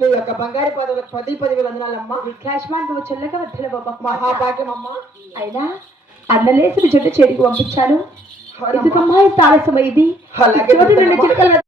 నీ యొక్క బంగారు పదవులకు 10,000 వందనాలమ్మా. వికాష్మాన్ నువ్వు చెల్లగా వద్దల బాబా మహాభాగ్యమమ్మా. అయినా అన్నలేసిన చెట్టు చెడికి పంపించాను. ఎందుకమ్మా ఇంత ఆలస్యం అయింది?